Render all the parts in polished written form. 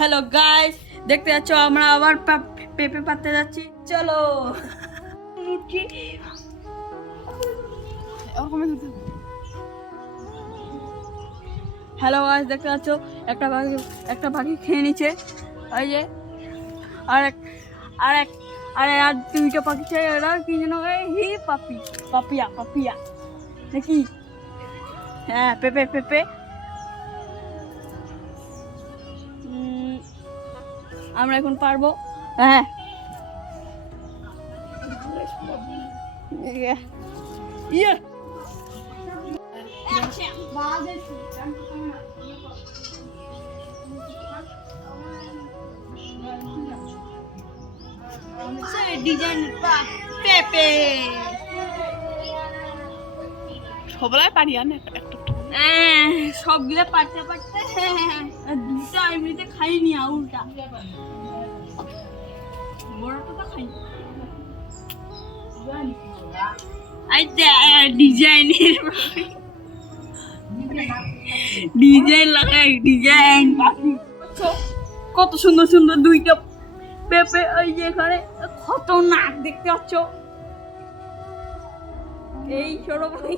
Hello guys, দেখতে যাচ্ছ আমরা আবার পেঁপে পাততে যাচ্ছি। চলো হ্যালো গাইস, দেখতে পাচ্ছ একটা পাখি খেয়ে নিচ্ছে। ওই যে আর দুইটা পাখি খেয়ে এরা কি যেন পাপিয়া নাকি? হ্যাঁ, পেঁপে আমরা এখন পারবো। হ্যাঁ, ইয়ে ডিজাইন পেঁপে সবাই পারি না সবগুলো পারতে দুটা এমনিতে খাইনি, উল্টা বড়টা তো খাইনি। ডিজাইন লাগাই ডিজাইন কত সুন্দর সুন্দর দুইটা পেঁপে। ওই যে এখানে খতরনাক দেখতে পাচ্ছ। এই ছোট ভাই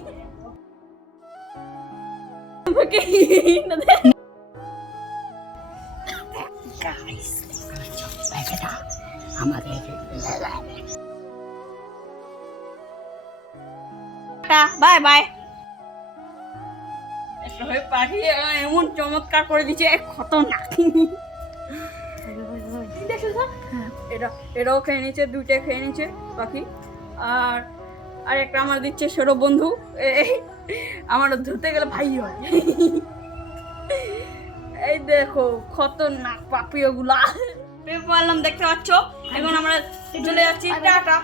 বাই বাই। পাখি এমন চমৎকার করে দিচ্ছে, খতরনাক। এটাও খেয়ে নিচ্ছে, দুইটা খেয়ে নিচ্ছে পাখি। আর একটা আমার দিচ্ছে ছোট বন্ধু, আমার ধরতে গেলে ভাই হয়। এই দেখো খতরনাক পাপিয়া গুলা পেয়ে পারলাম, দেখতে পাচ্ছ। এখন আমরা চলে যাচ্ছি, টাটা।